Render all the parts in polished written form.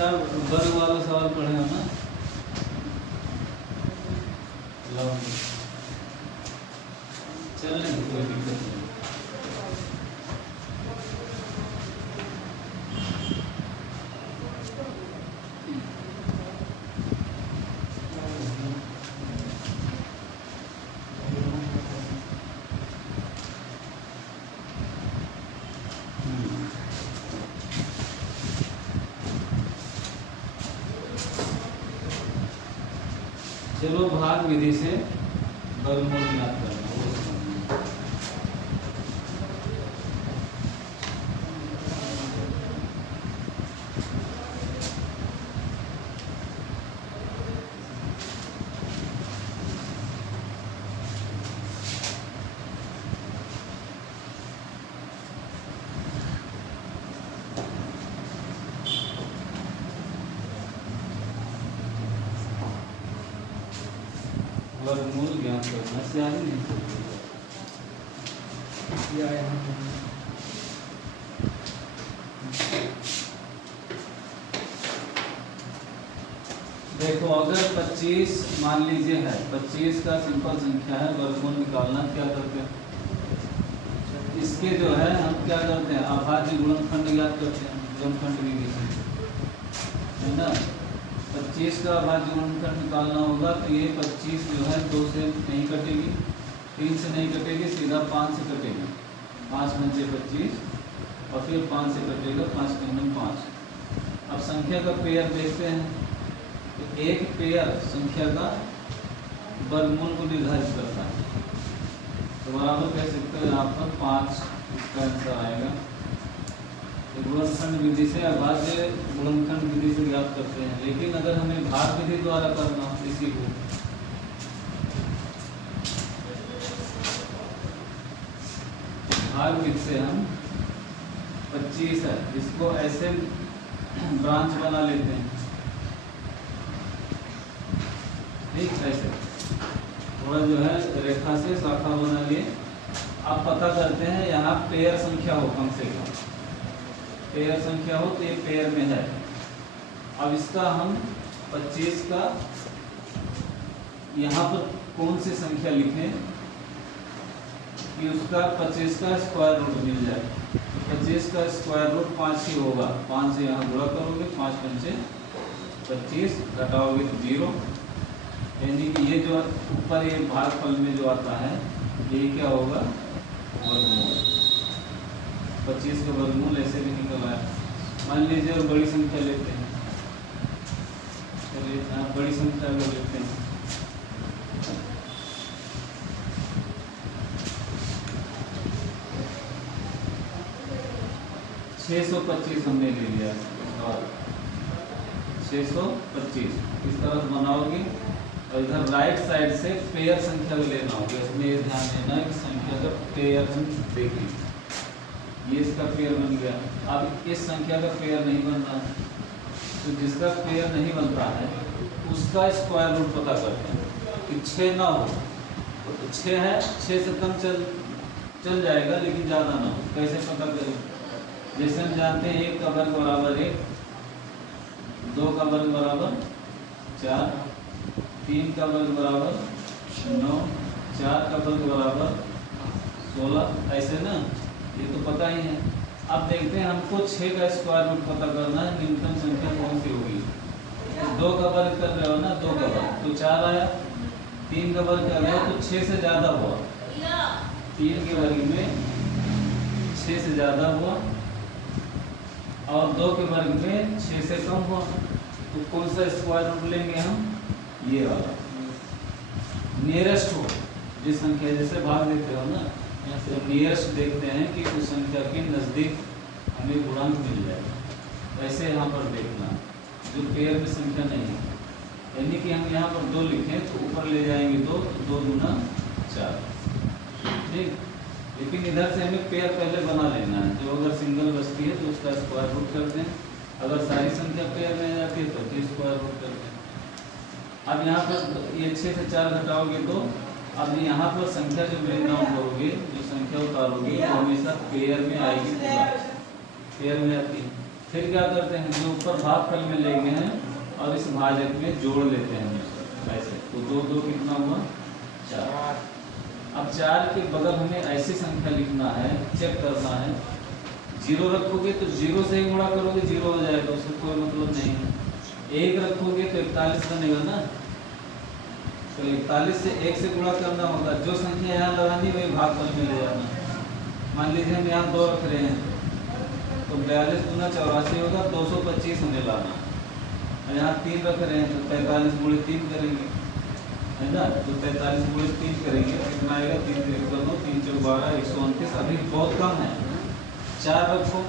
अच्छा वर्ग वाला सवाल पढ़े हो ना? चलने की कोई दिक्कत नहीं। चलो भाग विधि से वर्गमूल ज्ञात करना वो समझना। वर्गमूल ज्ञात करना से आगे नहीं देखो, अगर 25 मान लीजिए है, 25 का सिंपल संख्या है, वर्गमूल निकालना क्या करते हैं, इसके जो है हम क्या करते हैं, अभाज्य गुणनखंड ज्ञात करते हैं, गुणनखंड विधि से, है ना। 25 का अभाज्य गुणनखंड निकालना होगा तो ये 25 जो है 2 से नहीं कटेगी, 3 से नहीं कटेगी, सीधा 5 से कटेगी। 5 पंचे 25 और फिर 5 से कटेगा, 5 पंजे 5। अब संख्या का पेयर देखते हैं, तो एक पेयर संख्या का वर्गमूल को निर्धारित करता है, तो बराबर कह सकते हैं यहाँ पर 5 इसका आंसर आएगा। तो गुणनखंड विधि से अभाज्य गुणनखंड विधि से ज्ञात करते हैं, लेकिन अगर हमें भाग विधि द्वारा करना हो इसी को, भाग विधि से हम 25 है इसको ऐसे ब्रांच बना लेते हैं, ठीक, ऐसे थोड़ा जो है रेखा से शाखा बना लिए। अब पता करते हैं यहाँ पेयर संख्या हो, कम से कम पेयर संख्या हो, तो ये पेयर में है। अब इसका हम 25 का यहाँ पर कौन सी संख्या लिखें कि उसका 25 का स्क्वायर रूट मिल जाए। 25 का स्क्वायर रूट 5 ही होगा, 5 से यहाँ गुणा करोगे, 5 पंचे 25, घटाओगे तो 0, यानी कि ये जो ऊपर ये भागफल में जो आता है ये क्या होगा, वर्गमूल। 25 का वर्गमूल ऐसे भी निकल आया। मान लीजिए और बड़ी संख्या लेते हैं, चलिए यहाँ बड़ी संख्या को लेते हैं, छः 625 हमने ले लिया, और 625 इस तरफ बनाओगे और इधर राइट साइड से पेयर संख्या को लेना होगा। इसमें ये ध्यान देना है कि संख्या का पेयर हम देखें, ये इसका पेयर बन गया। अब इस संख्या का पेयर नहीं बन रहा है, तो जिसका पेयर नहीं बनता है उसका स्क्वायर रूट पता करते हैं कि 6 ना हो, तो 6 है, 6 से कम चल जाएगा लेकिन ज़्यादा ना हो। कैसे पता करें, जैसे हम जानते हैं 1 का वर्ग बराबर 1, 2 का वर्ग बराबर 4, 3 का वर्ग बराबर 9, 4 का वर्ग बराबर 16, ऐसे ना, ये तो पता ही है। अब देखते हैं हमको 6 का स्क्वायर रूट पता करना है, न्यूनतम संख्या कौन सी होगी। 2 का वर्ग कर रहे हो ना, 2 का वर्ग तो 4 आया, 3 का वर्ग कर रहे हो तो 6 से ज़्यादा हुआ, 3 के वर्ग में 6 से ज़्यादा हुआ, और 2 के वर्ग में 6 से कम हुआ, तो कौन सा स्क्वायर रूट लेंगे हम, ये वाला नियरेस्ट हो। जिस संख्या जैसे भाग देते हो ना, यहाँ से नियरेस्ट देखते हैं कि उस संख्या के नज़दीक हमें गुणांक मिल जाएगा, ऐसे यहाँ पर देखना जो पेयर में संख्या नहीं है, यानी कि हम यहाँ पर 2 लिखें तो ऊपर ले जाएंगे 2, तो 2 दूना 4, ठीक। लेकिन इधर से हमें पेयर पहले बना लेना है, जो अगर सिंगल बचती है तो उसका स्क्वायर रूट करते हैं, अगर सारी संख्या पेयर में आ जाती है तो फिर स्क्वायर रूट करते हैं। अब यहाँ पर ये 6 से 4 घटाओगे तो अब यहाँ पर संख्या जो ब्रेक डाउन करोगे, जो संख्या उतारोगे वो हमेशा पेयर में आएगी, पूरा पेयर में आती है। फिर क्या करते हैं, जो ऊपर भागफल में लेंगे हैं और इस भाजक में जोड़ लेते हैं ऐसे, तो 2 2 कितना हुआ 4। अब 4 के बगल हमें ऐसी संख्या लिखना है, चेक करना है, 0 रखोगे तो 0 से ही गुणा करोगे 0 हो जाएगा, उससे कोई मतलब नहीं है। 1 रखोगे तो 41 बनेगा ना, तो 41 से 1 से गुणा करना होगा, जो संख्या यहाँ लगानी वही भागफल में ले जाना। मान लीजिए हम यहाँ 2 रख रहे हैं, तो 42 गुना 84 होगा, 225 हमें लाना। और यहाँ 3 रख रहे हैं तो 45 गुणे 3 करेंगे, है ना, तो 45 गुणे 3 करेंगे, कितना आएगा 3 3 2 3 4 12 129। अभी बहुत कम है, 4 रखो,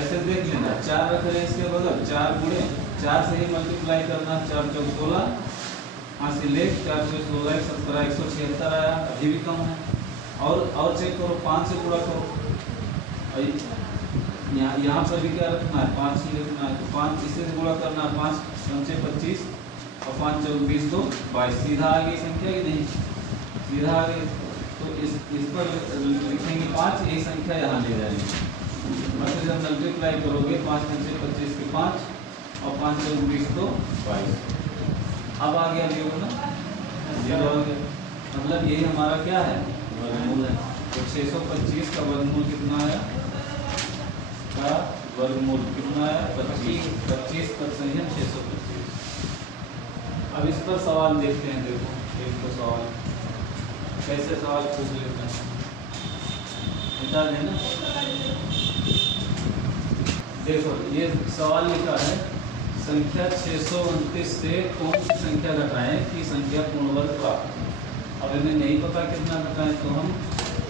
ऐसे देख लेना, 4 रख रहे हैं इसके बगल, 4 गुणे 4 से ही मल्टीप्लाई करना, 4 4 16, यहाँ से ले 4 से 16 17 176 आया, अभी भी कम है। और चेक करो, 5 से गुणा करो, यहाँ पर भी क्या रखना है 5 ही रखना है, तो 5 इससे गुणा करना है, 5 5 25 और 5 4 20 तो 22, सीधा आ गई संख्या कि नहीं, सीधा आ गई। तो इस पर लिखेंगे 5, यही संख्या यहाँ ले जाएंगे, मतलब जब मल्टीप्लाई करोगे 5 5 25 के 5 और 5 4 20 तो 22। अब आ गया 0 ना, 0 आ गया, मतलब यही हमारा क्या है वर्गमूल है। तो 625 का वर्गमूल कितना आया, का वर्गमूल कितना आया 25, 25 पर संख्या 625। अब इस पर सवाल देखते हैं, देखो एक तो सवाल कैसे सवाल पूछ लेते हैं, बता देना। देखो ये सवाल लिखा है, संख्या 629 से कौन सी संख्या घटाएं कि संख्या पूर्ण वर्ग प्राप्त। अब हमें नहीं पता कितना घटाएं, तो हम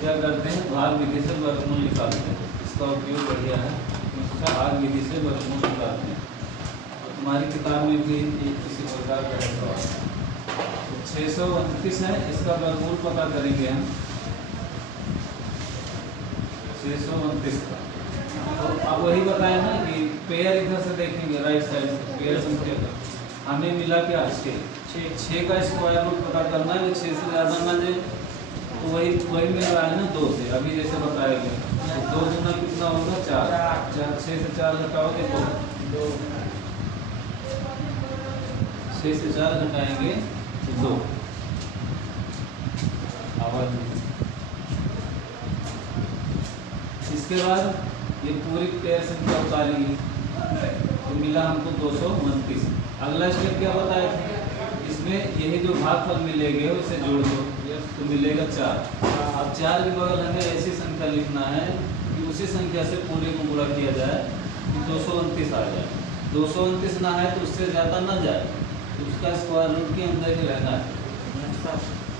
क्या करते हैं, भाग विधि से वर्गमूल निकालते हैं। इसका उपयोग बढ़िया है, इसका भाग विधि से वर्गमूल निकालते हैं। और तुम्हारी किताब में भी इसी प्रकार का सवाल तो 629 है, इसका वर्गमूल पता करेंगे हम 629 का। तो अब वही बताया ना कि पेयर इधर से देखेंगे, राइट साइड से पेयर संख्या का हमें मिला क्या 6 का स्क्वायर रूट पता करना है, 6 से ज़्यादा ना जाए, तो वही मिल रहा है ना 2 से, अभी जैसे बताया गया। तो 2 गुना कितना होगा 4, 6 से 4 घटाओगे तो 2, 6 से 4 घटाएंगे तो 2। आवाज इसके बाद ये पूरी पेयर संख्या उतारेंगे, तो मिला हमको 229। अगला स्टेप क्या बताया था, इसमें यही जो भागफल मिलेंगे उसे जोड़ दो, तो मिलेगा 4। अब 4 के बगल हमें ऐसी संख्या लिखना है कि उसी संख्या से पूरे को गुणा किया जाए कि 229 आ जाए। 229 ना है तो उससे ज़्यादा ना जाए, तो उसका स्क्वायर रूट के अंदर ही रहना है।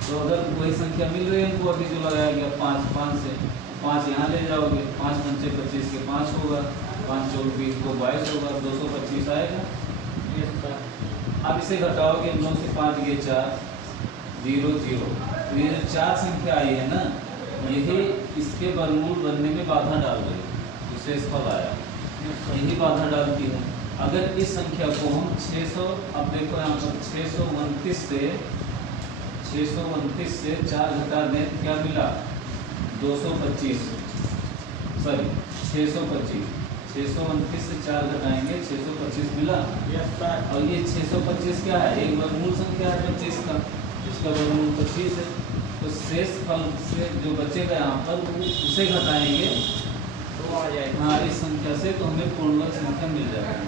तो अगर वही संख्या मिल रही है हमको, अभी जो लगाया गया 5 से 5 यहाँ ले जाओगे, 5 5 25 के 5 होगा, 5 4 20 को 22 होगा, 225 आएगा। अब इसे घटाओगे, 9 से 5 गए 4 0 0। तो ये जो 4 संख्या आई है ना, यही इसके वर्गमूल बनने में बाधा डाल रही है, विशेषफल आया, यही बाधा डालती है। अगर इस संख्या को हम 600, अब देखो यहाँ पर 629 से 4 घटा दें तो क्या मिला 225, सॉरी 625, 629 से 4 घटाएंगे 625 मिला। और ये 625 क्या है, एक वर्गमूल संख्या है 25 का, इसका वर्गमूल 25 है। तो शेष फल से जो बचेगा यहाँ पर उसे घटाएंगे तो आ जाएगा, हाँ इस संख्या से, तो हमें पूर्ण वर्ग संख्या मिल जाएगी,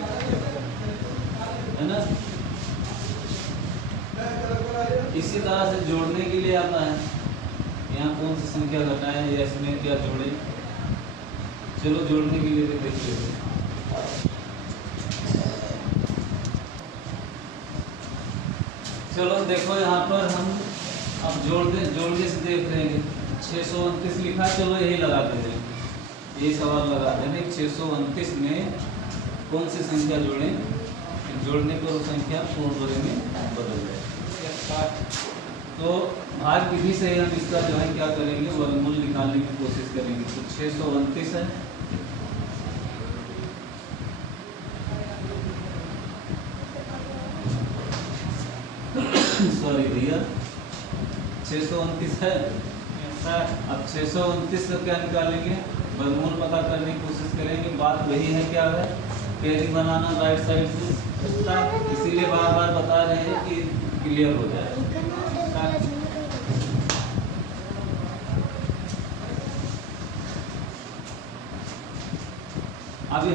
है ना। इसी तरह से जोड़ने के लिए आता है, यहाँ कौन सी संख्या घटाएं या इसमें क्या जोड़ें। चलो जोड़ने के लिए देख लेते हैं। चलो देखो यहाँ पर हम अब जोड़ने से देख रहे हैं 629 लिखा, चलो यही लगाते हैं, यही सवाल लगाते हैं 629 में कौन सी संख्या जोड़ें, जोड़ने पर संख्या पूर्ण वर्ग में बदल जाए। तो भाग विधि से हम इसका जो है क्या करेंगे, वर्गमूल निकालने की कोशिश करेंगे। तो 629 है, सॉरी भैया 629 है। अब 629 का क्या निकालेंगे, वर्गमूल पता करने की कोशिश करेंगे। बात वही है क्या है, पेयरिंग बनाना राइट साइड से, इसीलिए बार बार बता रहे हैं कि क्लियर हो जाए। अभी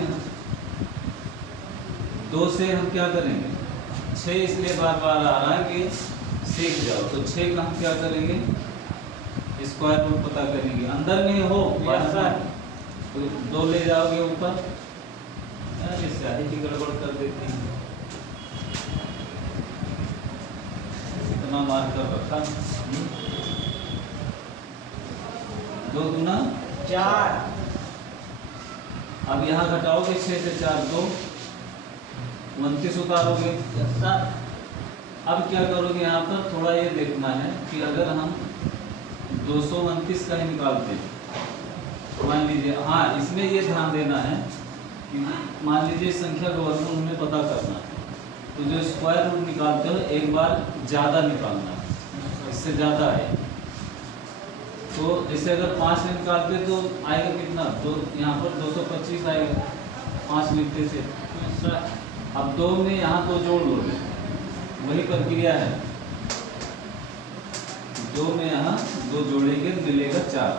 2 से हम क्या करेंगे, 6 इसलिए बार बार आ रहा है कि सीख जाओ। तो 6 का हम क्या करेंगे, स्क्वायर रूट पता करेंगे। अंदर में हो ऐसा तो 2 ले जाओगे ऊपर, स्याही की गड़बड़ कर देती है, इतना मार कर रखा। 2 दूना 4। अब यहाँ घटाओगे 6 से 4 2, 29 उतारोगे। अब क्या करोगे, यहाँ पर थोड़ा ये देखना है कि अगर हम 229 का ही निकालते हैं, मान लीजिए, हाँ इसमें ये ध्यान देना है कि मान लीजिए संख्या का वर्गमूल हमें पता करना है, तो जो स्क्वायर रूट निकालते हो एक बार ज़्यादा निकालना है, इससे ज़्यादा है। तो जैसे अगर 5 में निकालते तो आएगा कितना, तो यहाँ पर 225 आएगा, 5 लिखते थे। अब 2 में यहाँ 2 जोड़ लोगे, वही प्रक्रिया है। 2 में यहाँ 2 जोड़ेंगे तो मिलेगा 4।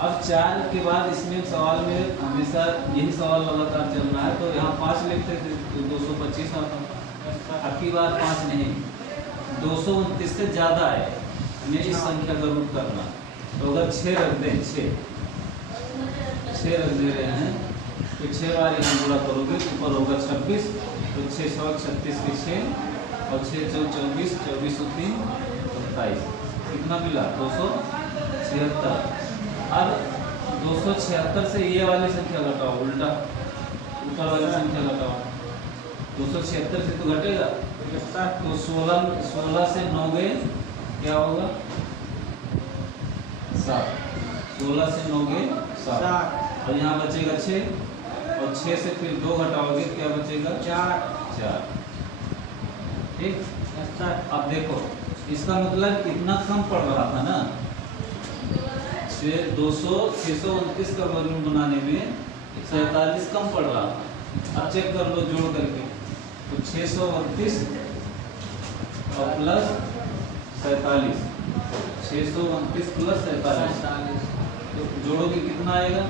अब 4 के बाद इसमें सवाल में हमेशा यही सवाल लगातार चल रहा है, तो यहाँ 5 लिखते थे तो 225 आता। अब की बार 5 नहीं, 229 से ज़्यादा है, हमें इस संख्या का रूट करना। तो अगर 6 रख दें, 6 रख दे रहे हैं, तो 6 बार यहाँ गुणा करोगे तो ऊपर होगा 26, तो 6 6 36 के 6 और 6 4 24, 24 3 27, कितना मिला 276। अब 276 से ये वाली संख्या घटाओ, उल्टा ऊपर वाली संख्या घटाओ। 276 से तो घटेगा, तो 16 से 9 गए क्या होगा 7, 16 से 9 गए 7, और यहाँ बचेगा 6, और 6 से फिर 2 घटाओगे क्या बचेगा 4। ठीक। अब देखो इसका मतलब कितना कम पड़ रहा था ना, 629 का वर्गमूल बनाने में 47 कम पड़ रहा था। अब चेक कर लो जोड़ करके, तो 629 और प्लस 47, 629 प्लस 47, तो जोड़ोगे कितना आएगा,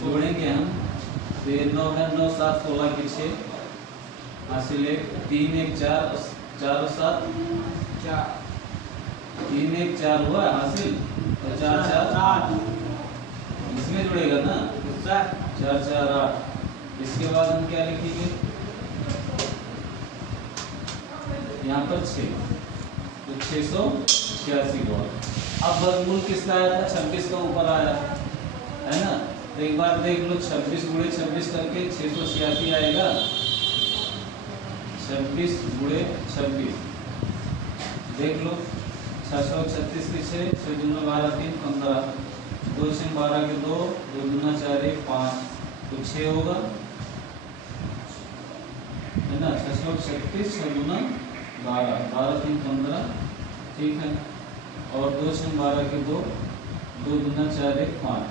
जोड़ेंगे हम 9 है 9 7 16 के 6 हासिल 1, 3 1 4 4 7 4, 3 1 4 हुआ हासिल, तो 4 4 8, इसमें जुड़ेगा ना 4 4 8। इसके बाद हम क्या लिखेंगे, यहाँ पर 6, तो 686 हुआ। अब वर्गमूल किसका आया था, 26 का ऊपर आया है ना, तो एक बार देख लो 26 गुणे 26 करके 686 आएगा, 26 गुणे 26 देख लो, 636 के 6, 6 दूना 12 3 15, 2 6 12 के 2, 2 दूना 4 1 5, तो 6 होगा है ना, 636 6 दूना 12 12 3 15, ठीक है, और 2 6 12 के 2, 2 दूना 4 1 5,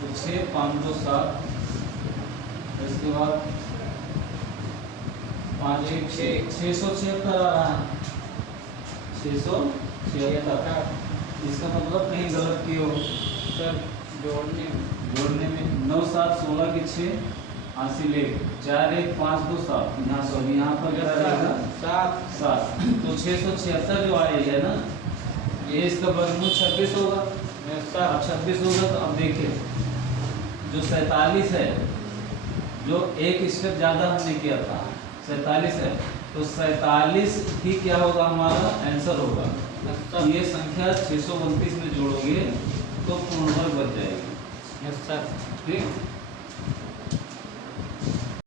तो 6 5 2 7, इसके बाद 5 1 6 676 आ रहा है, 676। इसका मतलब कहीं गलत किए हो सर, जोड़ने में 9 7 16 के 6 हासिल 1 4 1 5 2 7, यहाँ सो यहाँ पर क्या रहेगा 7, तो 676 जो आई है ना, ये इसका वर्गमूल 26 होगा। अब 26 होगा तो अब देखिए जो 47 है, जो एक स्टेप ज़्यादा हमने किया था 47 है, तो 47 ही क्या होगा हमारा आंसर होगा। तो ये संख्या 629 में जोड़ोगे तो पूर्ण वर्ग बच जाएगी। ठीक।